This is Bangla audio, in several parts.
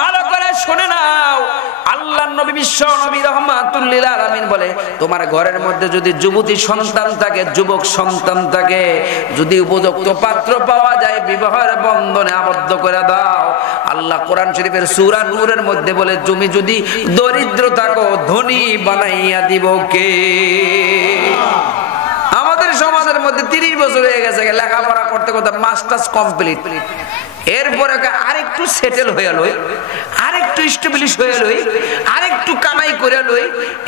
ভালো করে শুনে নাও, আল্লাহর নবী বিশ্ব নবী রাহমাতুল লিল আলামিন বলে তোমার ঘরের মধ্যে যদি যুবতী সন্তান থাকে, যুবক সন্তান থাকে, যদি উপযুক্ত পাত্র পাওয়া যায় বিবাহের বন্ধনে আবদ্ধ করে দাও। আল্লাহ কোরআন শরীফের সূরা নূরের মধ্যে বলে তুমি যদি দরিদ্র থাকো ধনী বানাইয়া দিব কে? আমাদের সমাজের মধ্যে 30 বছর হয়ে গেছে লেখাপড়া করতে করতে মাস্টার্স কমপ্লিট, এরপরে আরেকটু সেটেল হয়ে লই, আরেকটু স্টেবলিশ হয়ে লই, আরেকটু কামাই করে লই,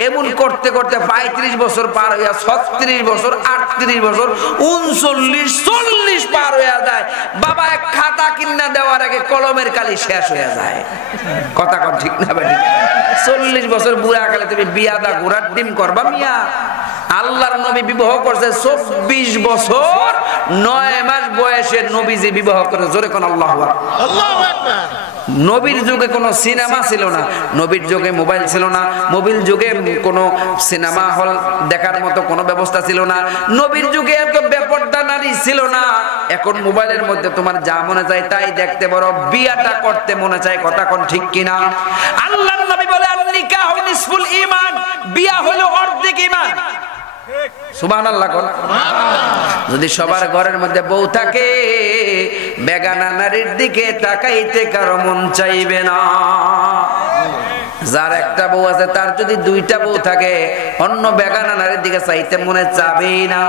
এমন করতে করতে 35 বছর পার হইয়া 36 বছর, 38 বছর, 39, 40 পার হইয়া যায়। বাবা এক খাতা কিনা দেওয়ার আগে কলমের কালি শেষ হয়ে যায়। কথা কন ঠিক না বেটি? 40 বছর বুড়া কালে তুমি বিয়া দা ঘোড়ার ডিম করবা মিয়া? আল্লাহর নবী বিবাহ করছে 24 বছর 9 মাস বয়সে নবীজি বিবাহ করে। জোরে কোন আল্লাহু আকবার। নবীর যুগে কোনো সিনেমা ছিল না, নবীর যুগে মোবাইল ছিল না, নবীর যুগে কোনো সিনেমা হল দেখার মতো কোনো ব্যবস্থা ছিল না, নবীর যুগে এত বেপরদা নারী ছিল না। এখন মোবাইলের মধ্যে তোমার যা মনে চায় তাই দেখতে পারো, বিয়াটা করতে মনে চায়। কথা কোন ঠিক কিনা? আল্লাহর নবী বলে নিকাহু নিসফুল ঈমান, বিয়া হলো অর্ধেক ঈমান। সুবহানাল্লাহ। যদি সবার ঘরের মধ্যে বউ থাকে, বেগানা নারীর দিকে তাকাইতে কারো মন চাইবে না। যার একটা বউ আছে তার যদি 2টা বউ থাকে, অন্য বেগানা নারীর দিকে চাইতে মনে যাবেই না।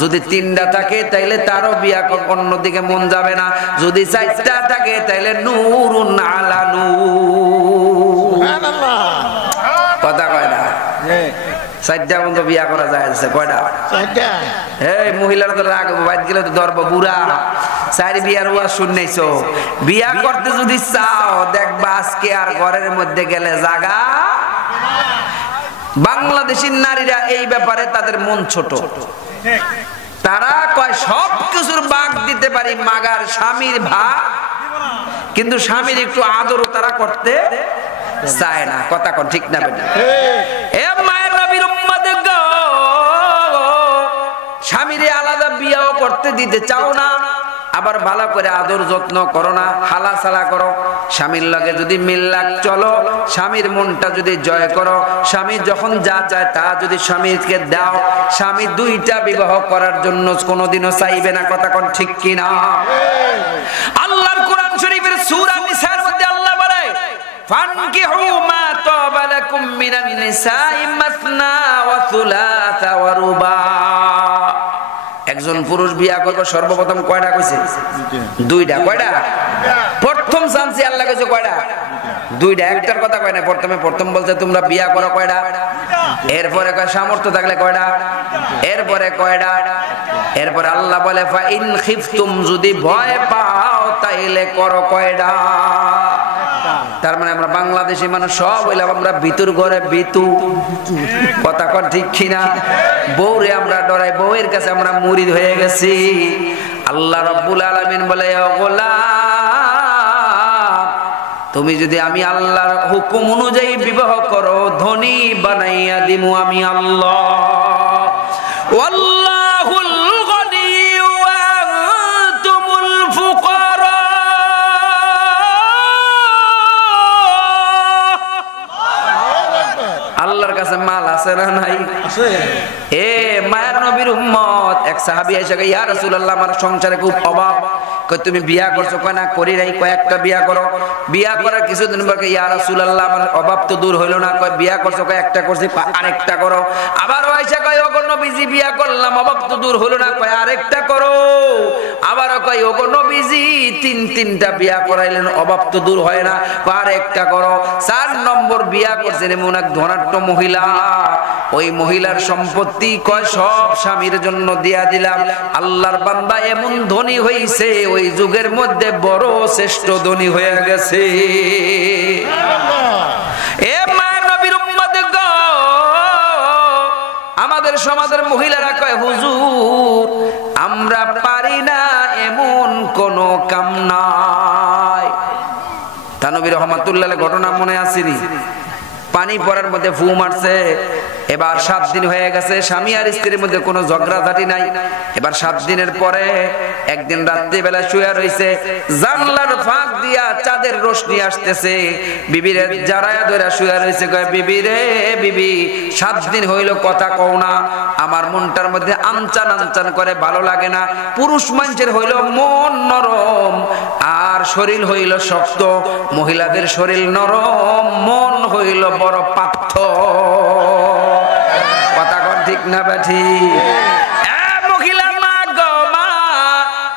যদি 3টা থাকে তাইলে তারও বিয়া অন্য দিকে মন যাবে না। যদি 4টা থাকে তাইলে নূরুন আলা নূর। কথা কয় না? 4টা বন্ধ বিয়া করা যায়। কয়টা? 4টা। এই মহিলারা তো রাগ বাইত গেলে তো ধরবো বুড়া। 4 বিয়ার ওয়াজ শুনছো? বিয়া করতে যদি চাও দেখবা আজকে আর ঘরের মধ্যে গেলে জায়গা। বাংলাদেশী নারীরা এই ব্যাপারে তাদের মন ছোট। তারা কয় সব কিছুর ভাগ দিতে পারি, মাগার স্বামীর ভাগ, কিন্তু স্বামীর একটু আদরও তারা করতে চায় না। কথা কোন ঠিক না বেটা? এ মায়ের নবীর উম্মতে গো, স্বামীরে আলাদা বিয়াও করতে দিতে চাও না, আবার ভালো করে আদর যত্ন করো না, হালা সালা করো। স্বামীর লগে যদি মিল লাগ চলো, স্বামীর মনটা যদি জয় করো, স্বামী যখন যা চায় তা যদি স্বামীকে দাও, স্বামী 2টা বিবাহ করার জন্য কোনোদিনও চাইবে না। কথা কোন ঠিক কিনা? আল্লাহর কোরআন শরীফের সূরা নিসার মধ্যে আল্লাহ বলে ফানকিহু মা তাবা লাকুম মিনান নিসাই মাসনা ওয়া থুলাসা ওয়া রুবা। একজন পুরুষ বিয়া করবে সর্বপ্রথম কয়টা কইছে? 2টা। কয়টা? প্রথম চান্সে আল্লাহ কইছে কয়টা? 2টা। একটার কথা কয় না। প্রথম বলছে তোমরা বিয়া করো কয়টা? এরপরে কয় সামর্থ্য থাকলে কয়টা? এরপরে কয়টা? এরপরে আল্লাহ বলে ফা ইন খিফতুম, যদি ভয় পাও তাইলে করো কয়টা? তার মানে আমরা বাংলাদেশি মানুষ সব হইলাম আমরা ভিতর ঘরে বিতু। কথা কন ঠিক কিনা? বউরে আমরা ডরাই, বউয়ের কাছে আমরা মুরিদ হয়ে গেছি। আল্লাহ রাব্বুল আলামিন বলে ও গোলাম, তুমি যদি আমি আল্লাহর হুকুম অনুযায়ী বিবাহ করো, ধনী বানাইয়া দিমু আমি আল্লাহ। ওয়াল্লাহুল গনিয়্যু ওয়া আনতুমুল ফুকারা। আল্লাহর কাছে মাল আছে না নাই? আছে। এ মায়ের নবীর উম্মত, এক সাহাবী এসে কয় ইয়া রাসূলুল্লাহ, আমার সংসারে খুব অভাব। কয় তুমি বিয়া করছো? কয় না করি নাই। কয় একটা বিয়া করো। বিয়া করার কিছুদিন পর কয় ইয়া রাসূলুল্লাহ, আমার অভাব তো দূর হইল না। কয় বিয়া করছো? কয় একটা করছি। আরেকটা করো। আবার আয়েশা কয় ওগো নবীজি বিয়া করলাম, অভাব তো দূর হইল না। কয় আরেকটা করো। আবার কয় ওগো নবীজি 3টা বিয়া করাইলেন, অভাব তো দূর হয় না। কয় আরেকটা করো। 4 নম্বর বিয়া করছেন এমন এক ধনাঢ্য মহিলা। ওই মহিলার সম্পত্তি কয় সব স্বামীর জন্য দিয়া দিলাম। আল্লাহর বান্দা এমন ধনী হইছে, ওই যুগের মধ্যে বড় শ্রেষ্ঠ ধনী হয়ে গেছে। এ মায়ের নবীর উম্মতে গো, আমাদের সমাজের মহিলারা কয় হুজুর আমরা পারি না, এমন কোন কাম নাই। তানবী রহমাতুল্লাহ ঘটনা মনে আসেনি? পানি পড়ার মধ্যে ফু মারছে। এবার 7 দিন হয়ে গেছে, স্বামী আর স্ত্রীর মধ্যে কোনো ঝগড়াঝাটি নাই। এবার 7 দিনের পরে একদিন রাত্রিবেলা শুয়ে রইছে, জানলার ফাঁক দিয়া চাঁদের রোশনি আসতেছে, বিবিরে জারায়া ধরে শুয়ে রইছে, কয় বিবি রে বিবি 7 দিন হইল কথা কও না, আমার মনটার মধ্যে আনচান আনচান করে, ভালো লাগে না। পুরুষ মানুষের হইল মন নরম আর শরীর হইল শক্ত, মহিলাদের শরীর নরম, মন হইল বড় পাথর। কথা কোন ঠিক না বেঠি? মহিলা মা গো মা।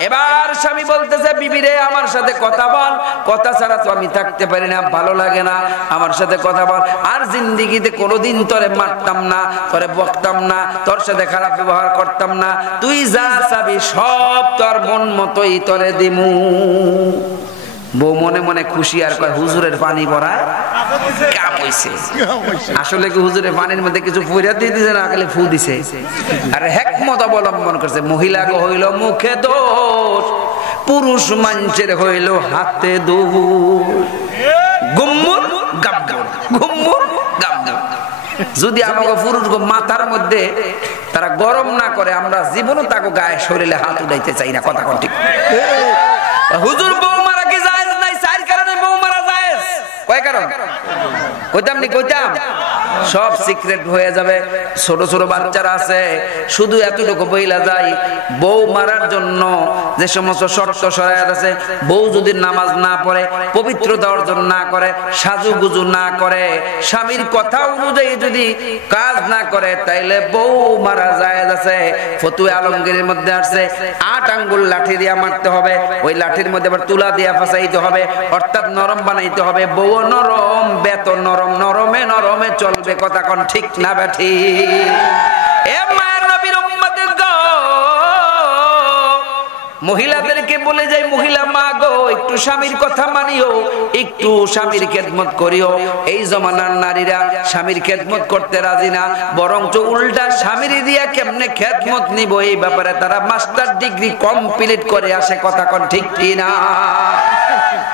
এবার স্বামী বলতেছে বিবি রে আমার সাথে কথা বল, কথা ছাড়া তো আমি থাকতে পারি না, ভালো লাগে না, আমার সাথে কথা বল। আর জিন্দিগিতে কোনোদিন তোরে মারতাম না, তোরে বকতাম না, তোর সাথে খারাপ ব্যবহার করতাম না, তুই যা চাবি সব তোর মন মতোই তোরে দিমু। বউ মনে মনে খুশি আর কয় হুজুরের পানি পড়ায় কাপ হইছে। আসলে কি হুজুরের পানির মধ্যে কিছু ফুইরা দিয়ে দিছে না, খালি ফু দিছে। আর হিকমত অবলম্বন করছে। মহিলা হইল মুখে দোষ, পুরুষ মানুষের হইল হাতে দোষ। গুম্মুর গাব্বুর, গুম্মুর গাব্বুর। যদি আমাকে পুরুষ মাথার মধ্যে তারা গরম না করে, আমরা জীবনও তাকে গায়ে শরীরে হাত উঠাইতে চাই না। কথা কোন ঠিক? হুজুর বউ মারা কি জায়েজ নাই? 4 কারণে বউ মারা জায়েজ। কয় কারণ? কইতাম নি কইতাম? সব সিক্রেট হয়ে যাবে। ছোট ছোট বাচ্চারা আছে, শুধু এতটুকু বইলা যায়, বউ মারার জন্য যে সমস্ত শর্ত শরায়াত আছে, বউ যদি নামাজ না পড়ে, পবিত্রতা অর্জন না করে, সাজুগুজু না করে, স্বামীর কথা অনুযায়ী যদি কাজ না করে, তাইলে বউ মারা জায়েজ আছে। ফতুয়া আলমগীরের মধ্যে আসছে 8 আঙ্গুল লাঠি দিয়া মারতে হবে, ওই লাঠির মধ্যে আবার তুলা দিয়া ফাঁসাইতে হবে, অর্থাৎ নরম বানাইতে হবে। বউ নরম, বেত নরম, নরমে নরমে চলবে। কথা কোন ঠিক না বেঠি? এ মায়ের নবীর উম্মতের গো, মহিলাদেরকে বলে যাই, মহিলা মা গো একটু স্বামীর কথা মানিও, একটু স্বামীর খেদমত করিও। এই জমানার নারীরা স্বামীর খেদমত করতে রাজি না, বরঞ্চ উল্টা স্বামীর দিয়া কেমনে খেদমত নিব এই ব্যাপারে তারা মাস্টার ডিগ্রি কমপ্লিট করে আসে। কথা কোন ঠিক কি না?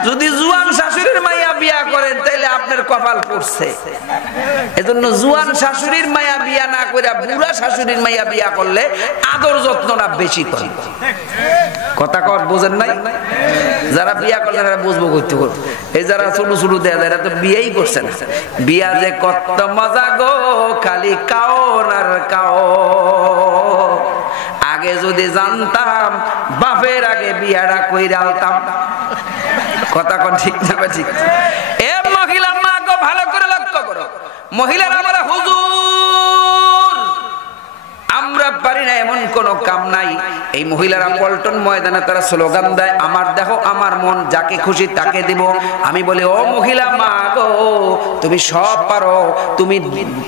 যদি জুয়ান শাশুড়ির মাইয়া বিয়া করেন তাইলে আপনার কপাল পড়ছে। এজন্য জুয়ান শাশুড়ির মাইয়া বিয়া না করে বুড়া শাশুড়ির মাইয়া বিয়া করলে আদর যত্নটা বেশি করে। কথা কর বোঝেন নাই? যারা বিয়া করলে তারা বুঝবো করতে করতে। এই যারা ছোট ছোট দেয়া যায় এরা তো বিয়েই করছে না। বিয়া যে কত মজা গো, খালি কাও আর কাও। আগে যদি জানতাম, বাপের আগে বিয়াটা কইরা আলতাম। কথা কোন ঠিক না ঠিক? এ মহিলা মা গো ভালো করে লক্ষ্য করো। মহিলারা বলে হুজুর আমরা পারি না, এমন কোন কাম নাই। এই মহিলারা পল্টন ময়দানে তারা স্লোগান দেয়, আমার দেহ আমার মন, যাকে খুশি তাকে দিব। আমি বলি ও মহিলা মা গো, তুমি সব পারো, তুমি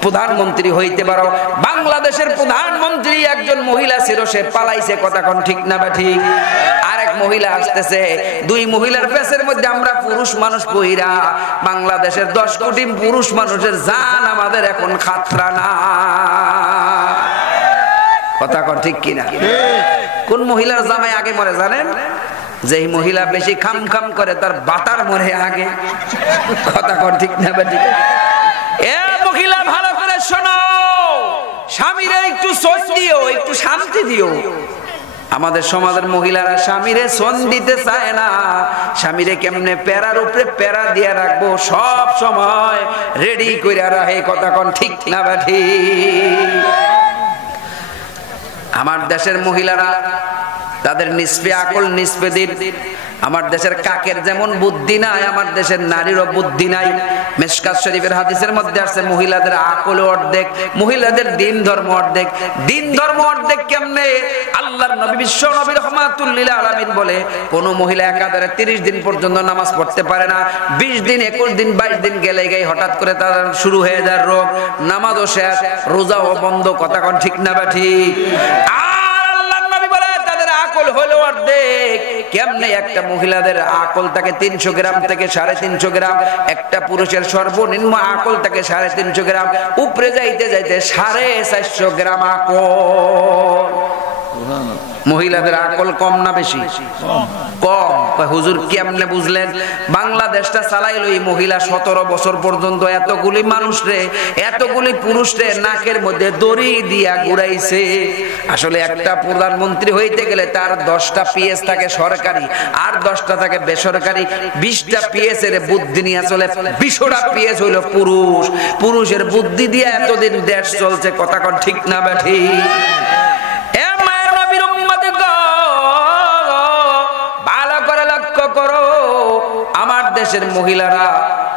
প্রধানমন্ত্রী হইতে পারো। বাংলাদেশের প্রধানমন্ত্রী একজন মহিলা ছিল, সে পালাইছে। কথা কোন ঠিক না বা ঠিক? আরেক মহিলা আসতেছে, 2 মহিলার পেছের মধ্যে আমরা পুরুষ মানুষ কইরা বাংলাদেশের 10 কোটি পুরুষ মানুষের জান আমাদের এখন খাতরা না। কথা কর ঠিক কিনা? কোন মহিলার জামাই আগে মরে জানেন? যেই মহিলা বেশি খাম খাম করে তার বাতার মরে আগে। কথা কর ঠিক না বেটি? এ মহিলা ভালো করে শোনো, স্বামীরে একটু সন দিও, একটু শান্তি দিও। আমাদের সমাজের মহিলারা স্বামীরে সন দিতে চায় না। স্বামীরে কেমনে প্যারার উপরে প্যারা দিয়ে রাখবো সব সময় রেডি কইরা রাখে। কথা কন ঠিক না বেটি? আমার দেশের মহিলারা তাদের নিসবে আকল নিসবে দিন। আমার দেশের কাকের যেমন বুদ্ধি নাই, আমার দেশের নারীরও বুদ্ধি নাই। মিশকাত শরীফের হাদিসের মধ্যে আছে মহিলাদের আকল অর্ধেক, মহিলাদের দিন ধর্ম অর্ধেক। দিন ধর্ম অর্ধেক কেমনে? আল্লাহর নবী বিশ্ব নবী রাহমাতুল লিল আলামিন বলে, কোন মহিলা একাধারে 30 দিন পর্যন্ত নামাজ পড়তে পারে না। 20 দিন 21 দিন 22 দিন গেলে গায়ে হঠাৎ করে তার শুরু হয়ে যায় রোগ, নামাজও শেষ, রোজাও বন্ধ। কথা কোন ঠিক না বা ঠিক? হলো অর্ধেক। কেমনে? একটা মহিলাদের আকল থাকে 300 গ্রাম থেকে 350 গ্রাম, একটা পুরুষের সর্বনিম্ন আকল থাকে 350 গ্রাম, উপরে যাইতে যাইতে 450 গ্রাম আকল। মহিলাদের আকল কম না বেশি? কম। হুজুর কেমনে বুঝলেন? বাংলাদেশটা চালাইলো এই মহিলা 17 বছর পর্যন্ত এতগুলি মানুষরে, এতগুলি পুরুষরে নাকের মধ্যে দড়ি দিয়া ঘুরাইছে। আসলে একটা প্রধানমন্ত্রী হইতে গেলে তার 10টা পিএস থাকে সরকারি, আর 10টা থাকে বেসরকারি। 20টা পিএস এর বুদ্ধি নিয়ে চলে, 20টা পিএস হইল পুরুষ। পুরুষের বুদ্ধি দিয়ে এতদিন দেশ চলছে, কথা কোন ঠিক না বেঠি? আমার দেশের মহিলারা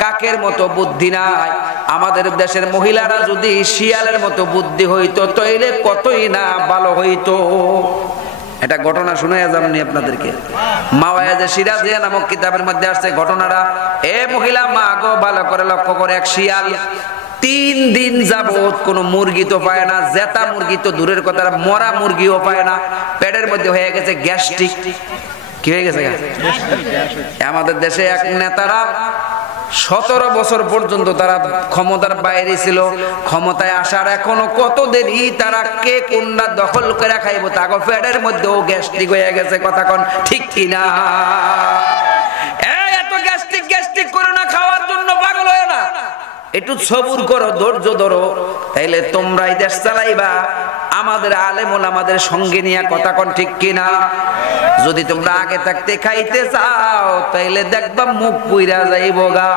কাকের মতো বুদ্ধি নাই। আমাদের দেশের মহিলারা যদি শিয়ালের মতো বুদ্ধি হইতো তাইলে কতই না ভালো হইতো। এটা ঘটনা শুনে যামনি আপনাদেরকে। মাওয়ায়ে সিরাজিয়া নামক কিতাবের মধ্যে আসছে ঘটনাটা। এ মহিলা মা গো, ভালো করে লক্ষ্য করে, এক শিয়াল 3 দিন যাবত কোনো মুরগি তো পায় না, জেতা মুরগি তো দূরের কথা, মরা মুরগিও পায় না। পেটের মধ্যে হয়ে গেছে গ্যাস্ট্রিক। কি হয়ে গেছে? আমাদের দেশে এক নেতারা 17 বছর পর্যন্ত তারা ক্ষমতার বাইরে ছিল। ক্ষমতায় আসার এখনো কত দেরি, তারা কে কোনটা দখল করে খাইবো, তাকে পেটের মধ্যেও গ্যাস্ট্রিক হয়ে গেছে, কথা কোন ঠিক কিনা? এত গ্যাস্ট্রিক গ্যাস্ট্রিক করো না, খাওয়ার জন্য পাগল হয় না। একটু সবুর করো, ধৈর্য ধরো, তাইলে তোমরাই দেশ চালাইবা। আমাদের আলেম ওলামাদের সঙ্গে নিয়ে, কথা কোন ঠিক কিনা? যদি তোমরা আগে থাকতে খাইতে চাও তাইলে দেখবা মুখ পুইরা যাইবো গা।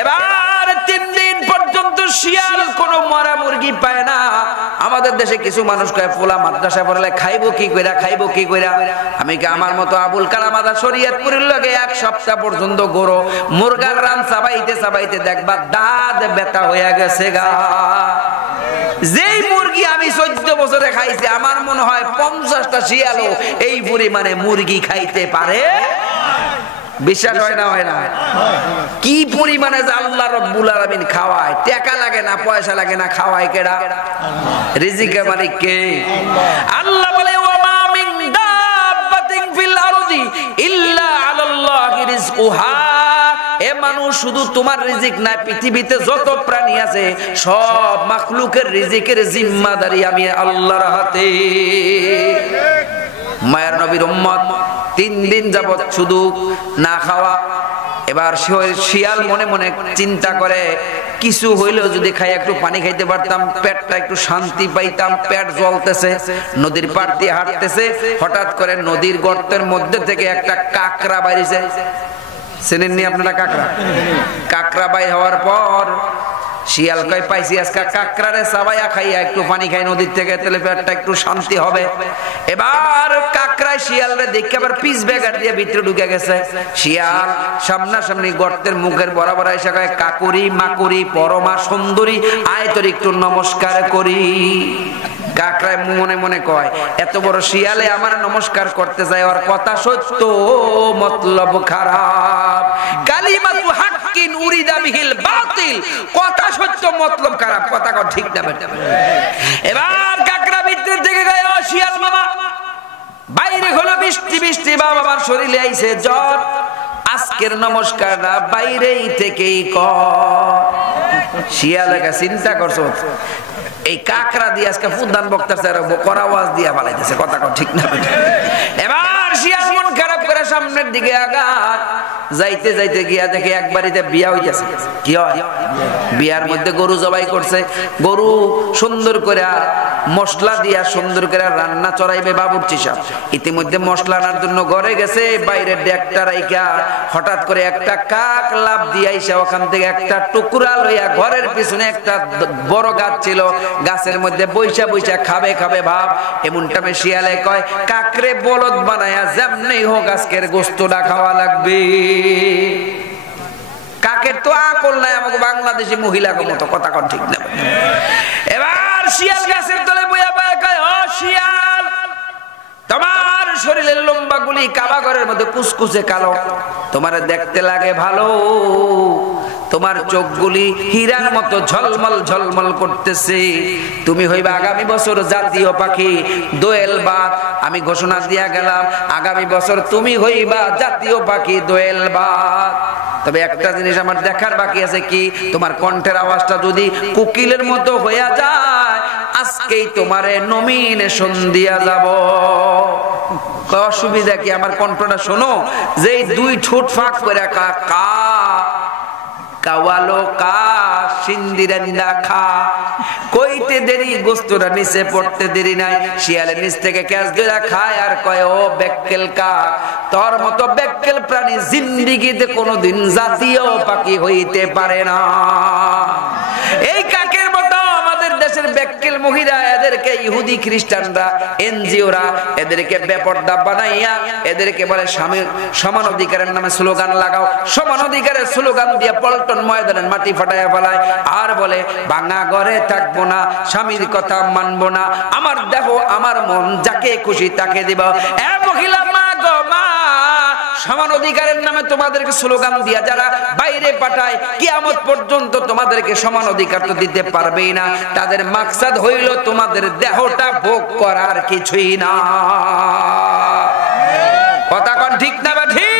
এবার 3 দিন পর্যন্ত শিয়াল কোনো মরা মুরগি পায় না। আমাদের দেশে কিছু মানুষ কয় পোলা মাদ্রাসায় পড়লে খাইবো কি কইরা, খাইবো কি কইরা। আমি কি আমার মতো আবুল কালাম আজাদ শরীয়তপুরের লগে 1 সপ্তাহ পর্যন্ত গরো মুরগার রান চাবাইতে চাবাইতে দেখবা দাঁত ব্যথা হয়ে গেছে গা। যেই মুরগি আমি 14 বছরে খাইছি, আমার মনে হয় 50টা শিয়ালও এই পরিমাণে মুরগি খাইতে পারে। বিশ্বাস হয় না? হয় না? কি পরিমাণে যে আল্লাহ রাব্বুল আলামিন খাওয়ায়, টাকা লাগে না, পয়সা লাগে না, খাওয়ায় কেডা? রিজিকের মালিক কে? আল্লাহ বলে ওয়া মা মিন দাব্বাতিন ফিল আরদি ইল্লা আলাল্লাহি রিজকুহা। এ মানুষ, শুধু তোমার রিজিক না, পৃথিবীতে যত প্রাণী আছে সব মাখলুকের রিজিকের জিম্মাদারি আমি আল্লাহর হাতে। মায়ের নবীর উম্মত 3 দিন যাবত শুধু না খাওয়া। এবার শিয়াল মনে মনে চিন্তা করে, কিছু হইলেও যদি খাই, একটু পানি খাইতে পারতাম, পেটটা একটু শান্তি পাইতাম। পেট জ্বলতেছে, নদীর পাড় দিয়ে হাঁটতেছে, হঠাৎ করে নদীর গর্তের মধ্যে থেকে একটা কাকড়া বাইরেছে। চেনেননি আপনারা কাকড়া? কাকড়া বাই হওয়ার পর শিয়াল কয়, পাইছি আজকে কাকড়ারে চাবাইয়া খাইয়া একটু পানি খাই নদীর থেকে, তাহলে পেটটা একটু শান্তি হবে। এবার কাকড়ায় শিয়ালরে দেখে আবার পিস ব্যাগার দিয়ে ভিতরে ঢুকে গেছে। শিয়াল সামনাসামনি গর্তের মুখের বরাবর এসে কয়, কাকুরি মাকুরি পরমা সুন্দরী, আয় তোর একটু নমস্কার করি। কাকড়ায় মনে মনে কয়, এত বড় শিয়ালে আমার নমস্কার করতে যায়, ওর কথা সত্য মতলব খারাপ। কালিমাতু হাক্কিন উরিদা বিহিল বাতিল, কথা সত্য মতলব খারাপ, কথা কর ঠিক না বেটা? এবার কাকড়া ভিতর থেকে গায়, ও শিয়াল মামা, বাইরে হলো বৃষ্টি বৃষ্টি, বাবার শরীরে আইছে জ্বর, আজকের নমস্কারটা বাইরেই থেকেই কর। শিয়ালকে চিন্তা করছো, এই কাকড়া দিয়ে আজকে ফুদান বক্তাছে, করা ওয়াজ দিয়া বানাইতেছে, কথা কর ঠিক না বেটা? এবার শিয়াল মন খারাপ করে সামনের দিকে আগায়। যাইতে যাইতে গিয়া দেখে এক বাড়িতে বিয়া হইয়াছে। কি হয়? বিয়ার মধ্যে গরু জবাই করছে। গরু সুন্দর করে মশলা দিয়া সুন্দর করে রান্না চড়াইবে বাবুর্চি সাহেব। ইতিমধ্যে মশলা আনার জন্য ঘরে গেছে, বাইরে ডেকটা রাইখা হঠাৎ করে একটা কাক লাফ দিয়ে আইসা ওখান থেকে একটা টুকরা লইয়া, ঘরের পিছনে একটা বড় গাছ ছিল, গাছের মধ্যে বইসা বইসা খাবে খাবে ভাব। এমন টাইমে শিয়ালে কয়, কাকরে বলদ বানায়া যেমনি হোক আজকের গোস্তটা খাওয়া লাগবে। কাকের তো আকল নাই আমাকে বাংলাদেশি মহিলাকে মতো, কথা কন ঠিক না? এবার শিয়াল গাছের তলে বইয়া বইয়া কয়, ও শিয়াল, তোমার শরীরের লম্বা গুলি কাবা ঘরের মধ্যে কুচকুচে কালো, তোমার দেখতে লাগে ভালো, তোমার চোখগুলি হীরার মতো ঝলমল ঝলমল করতেছে, তুমি হইবা আগামী বছর জাতীয় পাখি দোয়েল বাঘ। আমি ঘোষণা দিয়া গেলাম, আগামী বছর তুমি হইবা জাতীয় পাখি দোয়েল বাঘ। তবে একটা জিনিস আমার দেখার বাকি আছে, কি তোমার কণ্ঠের আওয়াজটা যদি কোকিলের মতো হইয়া যায়, আজকেই তোমারে নমিনেশন দিয়া যাব। অসুবিধা কি? আমার কণ্ঠটা শোনো, যে দুই ঠোঁট ফাঁক করে কা কা কাওয়ালো কা সিন্দিরান্দা খা, কইতে দেরি গোস্তরা নিচে পড়তে দেরি নাই, শিয়ালের নিচ থেকে ক্যাচ ধরে খায় আর কয় ও বেক্কেল কা। তোর মতো বেক্কেল প্রাণী জিন্দিগিতে কোনোদিন জাতীয় পাখি হইতে পারে না। এই কাকের মতো আমাদের দেশের বেক্কেল মহিলা, এদেরকে ইহুদি খ্রিস্টানরা, এনজিওরা এদেরকে বেপরদা বানাইয়া এদেরকে বলে সমান অধিকারের নামে স্লোগান লাগাও। সমান অধিকারের স্লোগান দিয়ে পল্টন ময়দানের মাটি ফাটাইয়া ফেলায় আর বলে ভাঙা ঘরে থাকবো না, স্বামীর কথা মানবো না, আমার দেহ আমার মন, যাকে খুশি তাকে দিব। এ মহিলা মা গো মা, সমান অধিকারের নামে তোমাদেরকে স্লোগান দিয়া যারা বাইরে পাঠায়, কিয়ামত পর্যন্ত তোমাদেরকে সমান অধিকার তো দিতে পারবেই না। তাদের মাকসাদ হইল তোমাদের দেহটা ভোগ করার কিছুই না। কথা কোন ঠিক না বা ঠিক?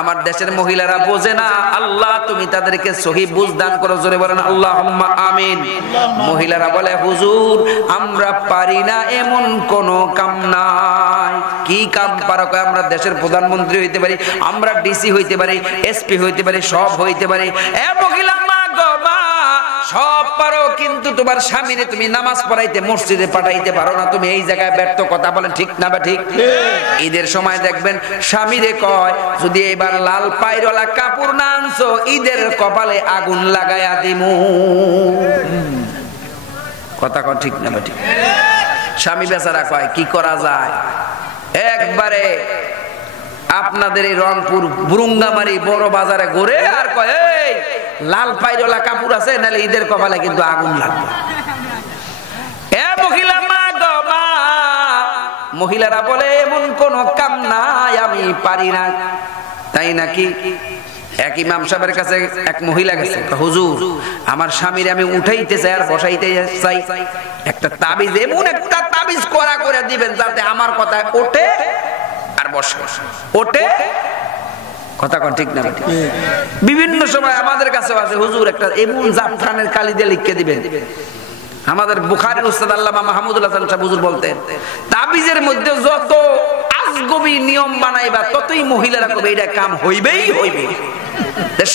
আমার দেশের মহিলারা বোঝে না। আল্লাহ তুমি তাদেরকে সহি বুঝ দান করো, জোরে বলেন আল্লাহুম্মা আমিন। মহিলারা বলে হুজুর আমরা পারি না এমন কোন কাম নাই। কি কাম পারো? আমরা দেশের প্রধানমন্ত্রী হইতে পারি, আমরা ডিসি হইতে পারি, এসপি হইতে পারি, সব হইতে পারি। এ মহিলা মা গো মা, সব পারো, কিন্তু তোমার স্বামীরে তুমি নামাজ পড়াইতে মসজিদে পাঠাইতে পারো না। তুমি এই জায়গায় ব্যর্থ। কথা বলেন ঠিক না বা ঠিক? ঈদের সময় দেখবেন স্বামীরে কয় যদি এবার লাল পায়রওয়ালা কাপড় না আনছো, ঈদের কপালে আগুন লাগায়া দিমু। কথা কন ঠিক না বা ঠিক? স্বামী বেচারা কয় কি করা যায়? একবারে আপনাদের এই রংপুর বুরুঙ্গামারি বড় বাজারে ঘুরে আর কয় এই লাল পায়রওয়ালা কাপড় আছে, নাহলে ঈদের কপালে কিন্তু আগুন লাগবে। এ মহিলা মা গো মা, মহিলারা বলে এমন কোন কাম নাই আমি পারি না। তাই নাকি? এক ইমাম সাহেবের কাছে এক মহিলা গেছে, হুজুর আমার স্বামীর আমি উঠাইতে চাই আর বসাইতে চাই, একটা তাবিজ, এমন একটা তাবিজ করা করে দিবেন যাতে আমার কথা ওঠে আর বসে, ওঠে। কথা কোন ঠিক না? বিভিন্ন সময় আমাদের কাছে আছে হুজুর একটা এমন জাফরানের কালি দিয়ে লিখে দিবেন। আমাদের বুখারীর উস্তাদ আল্লামা মাহমুদুল হাসান সাহেব হুজুর বলতেন তাবিজের মধ্যে যত আজগবি নিয়ম বানাইবা ততই মহিলারা কবে এটা কাম হইবেই হইবে।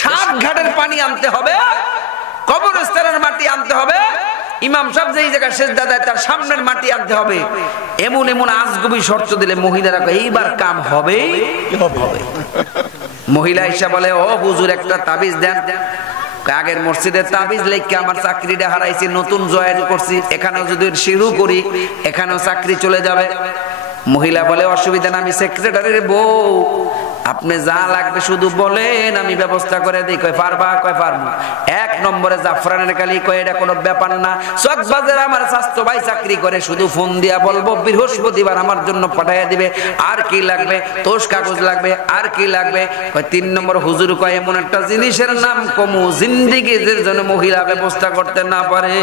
সাত ঘাটের পানি আনতে হবে, কবরস্থানের মাটি আনতে হবে, ইমাম সাহেব যেই জায়গায় সেজদা দেয় তার সামনের মাটি আনতে হবে। এমন এমন আজগবি শর্ত দিলে মহিলারা এইবার কাম হবেই হবে। মহিলা ঈশা বলে ও হুজুর একটা তাবিজ দেন। আগের মসজিদের তাবিজ লেখকে আমার চাকরিটা হারাইছি, নতুন জয়েন করছি, এখানেও যদি শুরু করি এখানেও চাকরি চলে যাবে। মহিলা বলে অসুবিধা না, আমি সেক্রেটারির বউ, আপনি যা লাগবে শুধু বলেন আমি ব্যবস্থা করে দিই। কয় পারবা? কয় পারবো। এক নম্বরে জাফরানের কালি, কয় এটা কোনো ব্যাপার না, চকবাজারে আমার স্বাস্থ্য ভাই চাকরি করে, শুধু ফোন দিয়া বলবো বৃহস্পতিবার আমার জন্য পাঠাইয়া দিবে। আর কি লাগবে? তোষ কাগজ লাগবে। আর কি লাগবে? কয় তিন নম্বর হুজুর কয় এমন একটা জিনিসের নাম কমু জিন্দিগির জন্য মহিলা ব্যবস্থা করতে না পারে।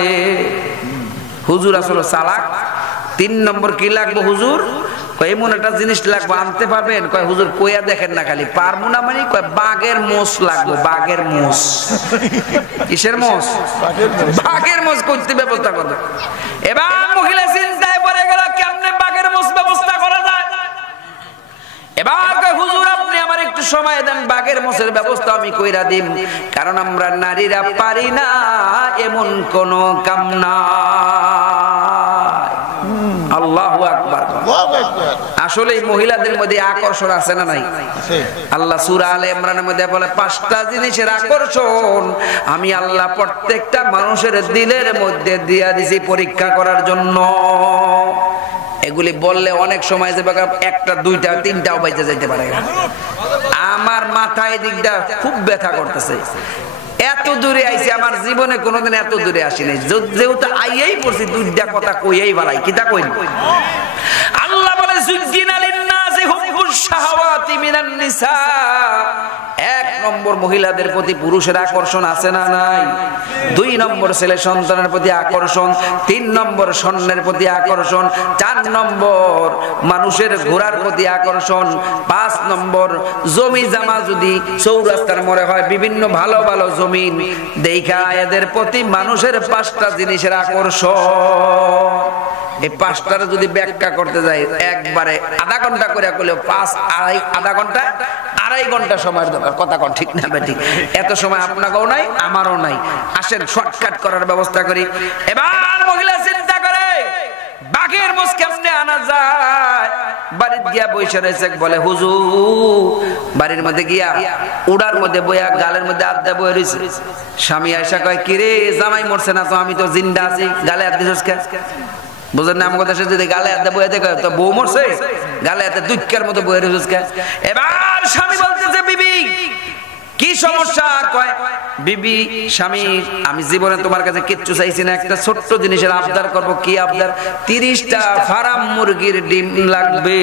হুজুর আসলে চালাক। তিন নম্বর কি লাগবে হুজুর? কয় এমন একটা জিনিস লাগবে, আনতে পারবেন? কয় হুজুর কইয়া দেখেন না খালি। পারবো না মানে? কয় বাঘের মোষ লাগবে। বাঘের মোষ? কিসের মোষ? বাঘের মোষ করতে ব্যবস্থা করবে। এবার মহিলা চিন্তায় পড়ে গেল কেমনে বাঘের মোষ ব্যবস্থা করা যায়। এবার কয় হুজুর আপনি আমার একটু সময় দেন, বাঘের মোষের ব্যবস্থা আমি কইরা দিম, কারণ আমরা নারীরা পারি না এমন কোন কাম না। আল্লাহু আকবার। আসলে মহিলাদের মধ্যে আকর্ষণ আছে না নাই? আল্লাহ সূরা আলে ইমরানের মধ্যে বলে 5টা জিনিসের আকর্ষণ আমি আল্লাহ প্রত্যেকটা মানুষের দিলের মধ্যে দিয়া দিছি পরীক্ষা করার জন্য। এগুলি বললে অনেক সময় যে একটা দুইটা তিনটাও বাইতে যাইতে পারে। আমার মাথায় দিকটা খুব ব্যথা করতেছে। এত দূরে আইছি, আমার জীবনে কোনোদিন এত দূরে আসি নাই। যেহেতু আইয়াই পড়ছি দুইটা কথা কইয়াই বাড়াই। কিতা কই? আল্লাহ বলে যুজ্জিনা লিন্নাসি হুব্বুশ শাহাওয়াতি মিনান নিসা। এক নম্বর মহিলাদের প্রতি পুরুষের আকর্ষণ আছে না নাই? 2 নম্বর ছেলে সন্তানের প্রতি আকর্ষণ, 3 নম্বর স্বর্ণের প্রতি আকর্ষণ, 4 নম্বর মানুষের ঘোড়ার প্রতি আকর্ষণ, 5 নম্বর জমি জামা যদি চৌরাস্তার মোড়ে হয় বিভিন্ন ভালো ভালো জমিন দেখা এদের প্রতি মানুষের 5টা জিনিসের আকর্ষণ। এই 5টার যদি ব্যাখ্যা করতে যাই একবারে আধা ঘন্টা করে করলে আড়াই ঘন্টা সময়ের দরকার। কথা কোন ঠিক না বেঠিক? এত সময় আপনাকেও নাই আমারও নাই। আসেন শর্টকাট করার ব্যবস্থা করি। এবার মহিলা চিন্তা করে বাঘের মোষ কেমনে আনা যায়। বাড়িতে গিয়া বসে রয়েছে, বলে হুজুর বাড়ির মধ্যে গিয়া উড়ার মধ্যে বইয়া গালের মধ্যে আড্ডা বয়ে রয়েছে। স্বামী আয়সা কয় কি রে জামাই মরছে না তো? আমি তো জিন্দা আছি, গালে হাত দিছিস কেন? বুঝলেন না? আমার কথা যদি গালে হাতে বয়ে দেখে তো বউ মরছে, গালে হাতে দুঃখের মতো বয়ে রয়েছিস কেন? এবার স্বামী বলতেছে বিবি কি সমস্যা? কয় বিবি স্বামী আমি জীবনে তোমার কাছে কিচ্ছু চাইছি না, একটা ছোট্ট জিনিসের আবদার করব। কি আবদার? 30টা ফার্ম মুরগির ডিম লাগবে।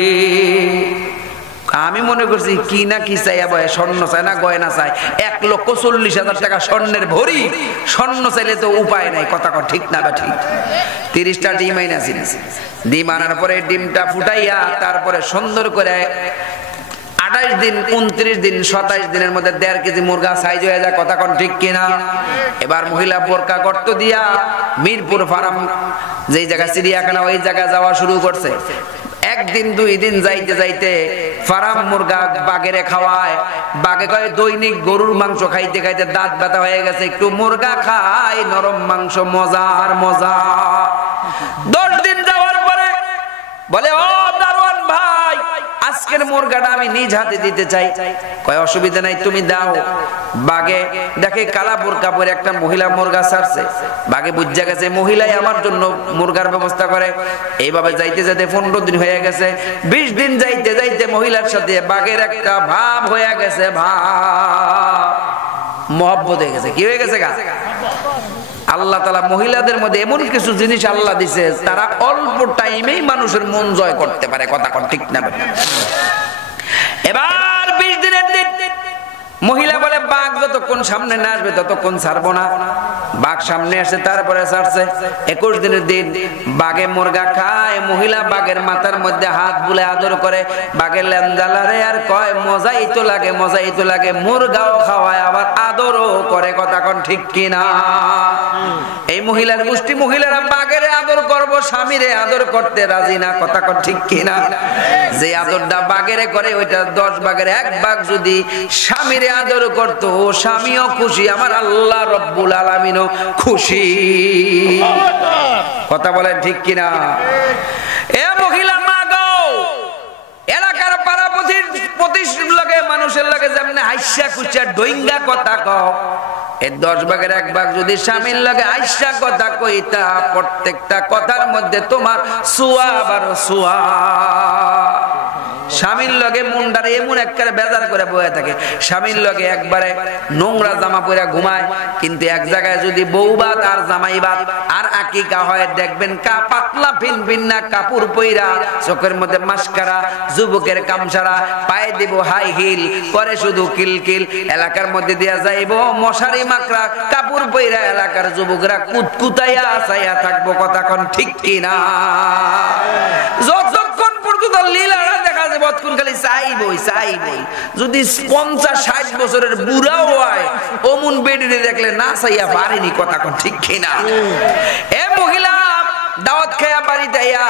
আমি মনে করছি কি না কি চাইয়া বয়, স্বর্ণ চাই না গয়না চাই, 1,40,000 টাকা স্বর্ণের ভরি। স্বর্ণ চাইলে তো উপায় নাই। কথা ঠিক না বা ঠিক? 30টা ডিম আইনাছি। ডিম আনার পরে ডিমটা ফুটাইয়া তারপরে সুন্দর করে 28 দিন 29 দিন 27 দিনের মধ্যে 1.5 কেজি মুরগা সাইজ হয়ে যায়। কথা কোন ঠিক কিনা? এবার মহিলা বোরকা গর্ত দিয়া মিরপুর ফার্ম যেই জায়গা চিড়িয়াখানা ওই জায়গা যাওয়া শুরু করছে। 1 দিন 2 দিন যাইতে যাইতে ফার্ম মুরগা বাগেরে খাওয়ায়। বাগে কয় দৈনিক গরুর মাংস খাইতে খাইতে দাঁত ব্যথা হয়ে গেছে, একটু মুরগা খাই, নরম মাংস মজার মজা। 10 দিন যাওয়ার পরে বলে ও দারোয়ান ভাই আজকের মুরগাটা আমি নিজ হাতে দিতে চাই। কয় অসুবিধা নাই তুমি দাও। বাগে দেখে কালা বোরকা পরে একটা মহিলা মুরগা ছাড়ছে। বাগে বুঝা গেছে মহিলাই আমার জন্য মুরগার ব্যবস্থা করে। এইভাবে যাইতে যাইতে 15 দিন হয়ে গেছে। 20 দিন যাইতে যাইতে মহিলার সাথে বাগের একটা ভাব হয়ে গেছে, ভাব মহব্বত হয়ে গেছে। কি হয়ে গেছে গা? আল্লাহ তাআলা মহিলাদের মধ্যে এমন কিছু জিনিস আল্লাহ দিছে তারা অল্প টাইমেই মানুষের মন জয় করতে পারে। কথা ঠিক না? এবার 20 দিনের দিন মহিলা বলে বাঘ যতক্ষণ সামনে না আসবে ততক্ষণ ছাড়বো না। বাঘ সামনে আসে তারপরে ছাড়ছে। 21 দিনের দিন বাঘে মুরগা খায়। মহিলা বাঘের মাথার মধ্যে হাত বুলে আদর করে, বাঘের লেন্দালারে আর কয় মজাই তো লাগে, মজাই তো লাগে। মুরগাও খাওয়ায় আবার আদরও করে। কথা কোন ঠিক কিনা? এই মহিলার গোষ্ঠী মহিলারা বাঘের আদর করব, স্বামীরে আদর করতে রাজি না। কথা কোন ঠিক কিনা? যে আদরটা বাঘেরে করে ওইটা 10 ভাগের 1 ভাগ যদি স্বামীরে আদর করত, স্বামীও খুশি, আমার আল্লাহ রব্বুল আলামিনও খুশি। কথা বলেন ঠিক কিনা? এ মহিলা মা গো, এলাকার পাড়া প্রতিষ্ঠিত লাগে মানুষের লাগে যেমন হাইসা খুশা ডইঙ্গা কথা কও, এই 10 ভাগের 1 ভাগ যদি স্বামীর লাগে হাইসা কথা কইতা, প্রত্যেকটা কথার মধ্যে তোমার সোয়াব আর সোয়াব। স্বামীর লগে মুন্ডারে এমন একবারে বেজার করে বয়ে থাকে। স্বামীর লগে একবারে নোংরা জামা পরে ঘুমায়, কিন্তু এক জায়গায় যদি বউ বাত আর জামাই বাত আর আকিকা হয় দেখবেন পাতলা ভিন ভিন্না কাপড় পইরা, চোখের মধ্যে মাস্কারা, যুবকের কামসারা, পায়ে দিব হাই হিল, করে শুধু কিলকিল, এলাকার মধ্যে দিয়া যাইব মশারি মাকড়া কাপড় পইরা, এলাকার যুবকরা কুতকুতাইয়া আসাইয়া থাকবো। কথা কোন ঠিক কিনা? যতক্ষণ পর্যন্ত লীলারা দেখা যায় বতকুন খালি চাইবই চাইবই। যদি 50-60 বছরের বুড়াও হয় অমন বেডিরে দেখলে না চাইয়া পারেনি। কথা কোন ঠিক কিনা? এ মহিলা দাওয়াত খাইয়া বাড়িতে আইয়া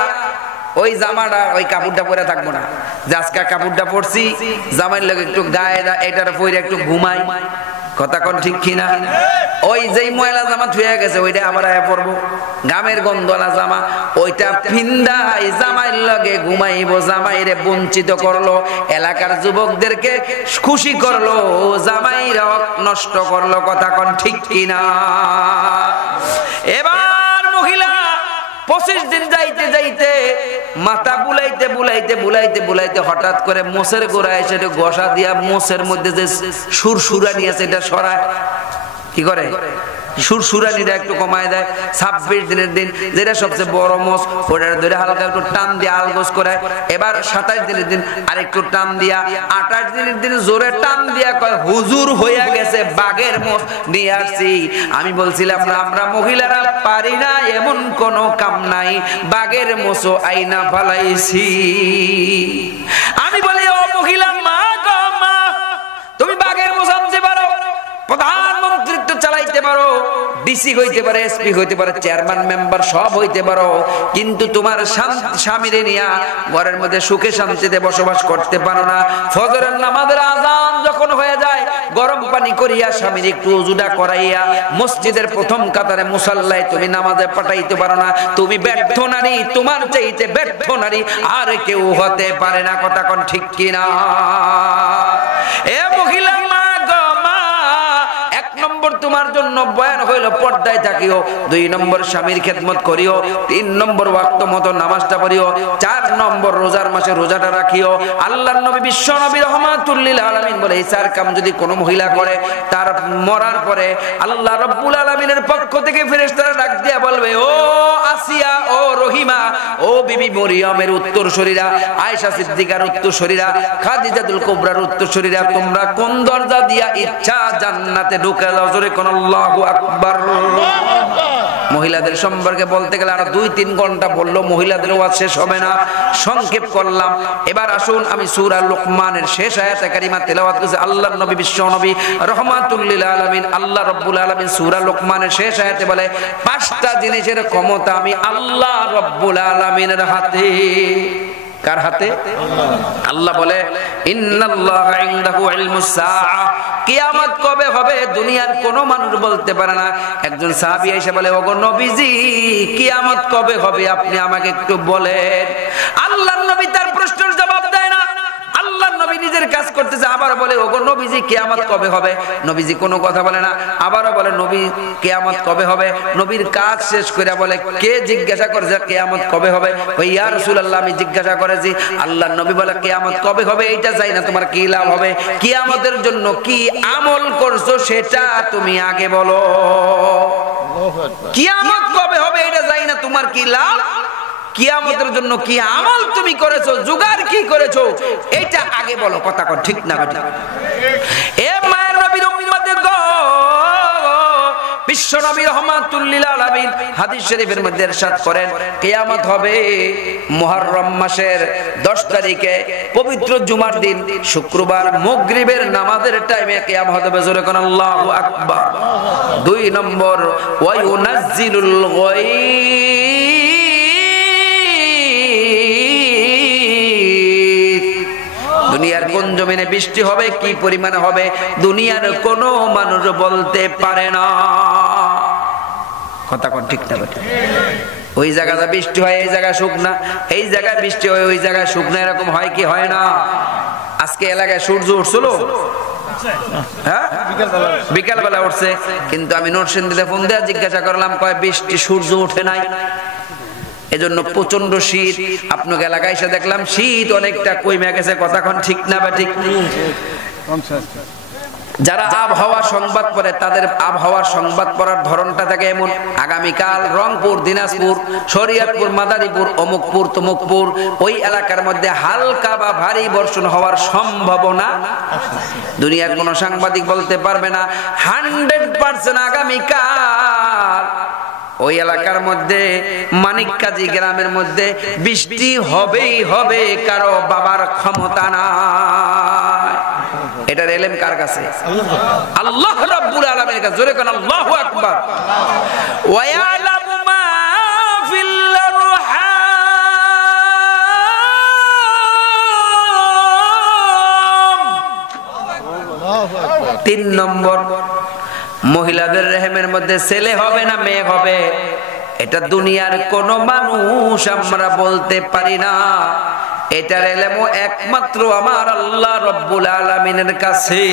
ওই জামাটা ওই কাপড়টা পরে থাকবো না, যে আজকে কাপড়টা পরছি জামাইয়ের লগে একটু গায়ে এটার পরে একটু ঘুমাই। কথা কোন ঠিক কিনা? ওই যেই ময়লা জামা ধুয়ে গেছে ওইটা আবার আয়া পরবো, গামের গন্ধলা জামা ওইটা ফিন্দাই জামাইয়ের লগে ঘুমাইবো। জামাইরে বঞ্চিত করলো, এলাকার যুবকদেরকে খুশি করলো, জামাইরা নষ্ট করলো। কথা কোন ঠিক কিনা? এবার মহিলা 25 দিন যাইতে যাইতে মাথা বুলাইতে বুলাইতে বুলাইতে বুলাইতে হঠাৎ করে মোষের গোড়ায় এসে ঘষা দিয়া মোষের মধ্যে যে সুরসুরা নিয়েছে এটা সরায়। কি করে? সুরসুরানিরা একটু কমায় দেয়। 26 দিনের দিন যেটা সবচেয়ে বড় মোষ, ওটা ধরে হালকা একটু টান দিয়ে আলগোস করায়। এবার 27 দিনের দিন আরেকটু টান দিয়া, 28 দিনের দিন জোরে টান দিয়া কয় হুজুর হইয়া গেছে, বাঘের মোষ নিয়ে আসছি। আমি বলছিলাম না আমরা মহিলারা পারি না এমন কোন কাম নাই, বাঘের মোষও আইনা ফালাইছি। আমি বলি ও মহিলা মা গো মা, তুমি বাঘের মোষ আনতে পারো, প্রধানমন্ত্রিত্ব চালাইতে পারো, ডিসি হইতে পারে, এসপি হইতে পারে, চেয়ারম্যান মেম্বার সব হইতে পারো, কিন্তু তোমার স্বামীরে নিয়া ঘরের মধ্যে সুখে শান্তিতে বসবাস করতে পারো না। ফজরের নামাজের আযান যখন হয়ে যায় গরম পানি করিয়া স্বামীর একটু ওযুটা করাইয়া মসজিদের প্রথম কাতারে মুসাল্লায় তুমি নামাজে পাঠাইতে পারো না। তুমি ব্যর্থ নারী, তোমার চাইতে ব্যর্থ নারী আর কেউ হতে পারে না। কথা কোন ঠিক কিনা? এ মহিলা মা গো মা, 1 নম্বর তোমার জন্য বয়ান হইল পর্দায় থাকিও, 2 নম্বর স্বামীর খেদমত করিও, 3 নম্বর ওয়াক্ত মতো নামাজটা পড়িও, 4 নম্বর রোজার মাসে রোজাটা রাখিও। আল্লাহর নবী বিশ্ব নবী রাহমাতুল লিল আলামিন বলে এই 4 কাম যদি কোনো মহিলা করে তার মরার পরে আল্লাহ রাব্বুল আলামিনের পক্ষ থেকে ফেরেশতারা ডাক দিয়া বলবে ও আসিয়া, ও রহিমা, ও বিবি মরিয়মের উত্তরসূরিরা, আয়েশা সিদ্দিকার উত্তরসূরিরা, খাদিজাতুল কুবরার উত্তরসূরিরা, তোমরা কোন দরজা দিয়া ইচ্ছা জান্নাতে ঢুকে যাও। জোরে কোন আল্লাহু আকবার। মহিলাদের সম্পর্কে বলতে গেলে আরো 2-3 ঘন্টা বললো, মহিলাদের ওয়াজ শেষ হবে না, সংক্ষেপ করলাম। এবার আসুন আমি সূরা লুকমানের শেষ আয়াতে কারিমা তেলাওয়াত করছি। আল্লাহর নবী বিশ্ব নবী রাহমাতুল লিল আলামিন আল্লাহ রাব্বুল আলামিন সূরা লুকমানের শেষ আয়াতে বলে 5টা জিনিসের ক্ষমতা আমি আল্লাহ রাব্বুল আলামিনের হাতে। কার হাতে? আল্লাহ বলে ইন্নাল্লাহা ইনদাহু ইলমুস সাআ, কিয়ামত কবে হবে দুনিয়ার কোন মানুষ বলতে পারে না। একজন সাহাবী এসে বলে ওগো নবীজি কিয়ামত কবে হবে আপনি আমাকে একটু বলেন। আল্লাহর নবী তার প্রশ্নের জবাব দেয় না, আল্লাহর নবী নিজের কাজ করতেছে। আবার বলে ওগো নবীজি কিয়ামত কবে হবে, নবীজি কোনো কথা বলে না। আবারও বলে নবী কিয়ামত কবে হবে, নবীর কাজ শেষ করে বলে কে জিজ্ঞাসা করেছে কিয়ামত কবে হবে? ওই ইয়া রাসূলুল্লাহ আমি জিজ্ঞাসা করেছি। আল্লাহর নবী বলে কিয়ামত কবে হবে এইটা চাই না, তোমার কি লাভ হবে, কিয়ামতের জন্য কি আমল করছো সেটা তুমি আগে বলো। কিয়ামত কবে হবে এটা চাই না, তোমার কি লাভ, কিয়ামতের জন্য কি আমল তুমি করেছো, জোগাড় কি করেছো এটা আগে বলো। কথা কর ঠিক না বেটা? এ মায়ের নবীর উম্মতের গো, বিশ্ব নবী রাহমাতুল লিল আলামিন হাদিস শরীফের মধ্যে ইরশাদ করেন কিয়ামত হবে মুহররম মাসের 10 তারিখে পবিত্র জুমার দিন শুক্রবার মাগরিবের নামাজের টাইমে কিয়ামত হবে। জোরে কোন আল্লাহু আকবার। 2 নম্বর ওয়া ইউনাজ্জিলুল গায়ব, দুনিয়ার কোন জমিনে বৃষ্টি হবে, কি পরিমাণে হবে দুনিয়ার কোন মানুষ বলতে পারে না। কথা কোন ঠিক না বেটা? ওই জায়গায় বৃষ্টি হয় এই জায়গায় শুকনা, এই জায়গায় বৃষ্টি হয় ওই জায়গায় শুকনা, এরকম হয় কি হয় না? আজকে এলাকায় সূর্য উঠছিল, হ্যাঁ বিকাল বেলা উঠছে, কিন্তু আমি নরসিংদীতে ফোন দিয়ে জিজ্ঞাসা করলাম কয় বৃষ্টি সূর্য উঠে নাই। এজন্য প্রচন্ড শীত। আপনাকে এলাকায় এসে দেখলাম শীত অনেকটা কমে গেছে। কথা কোন ঠিক না বা ঠিক? যারা আবহাওয়া সংবাদ পড়ে তাদের আবহাওয়ার সংবাদ পড়ার ধরনটা থাকে এমন, আগামীকাল রংপুর, দিনাজপুর, শরীয়তপুর, মাদারীপুর, অমুকপুর, তমুকপুর ওই এলাকার মধ্যে হালকা বা ভারী বর্ষণ হওয়ার সম্ভাবনা দুনিয়ার কোন সাংবাদিক বলতে পারবে না। 100% আগামীকাল ওই এলাকার মধ্যে মানিককাজি গ্রামের মধ্যে বৃষ্টি হবেই হবে, কারো বাবার ক্ষমতা নাই। এটার এলেম কার কাছে? আল্লাহ রাব্বুল আলামিনের কাছে। জোরে কোন আল্লাহু আকবার। ওয়া ইয়ালামু মা ফিল আরহাম। 3 নম্বর মহিলাদের রেহেমের মধ্যে ছেলে হবে না মেয়ে হবে এটা দুনিয়ার কোন মানুষ আমরা বলতে পারি না। এটার এলেমও একমাত্র আমার আল্লাহ রাব্বুল আলামিনের কাছে।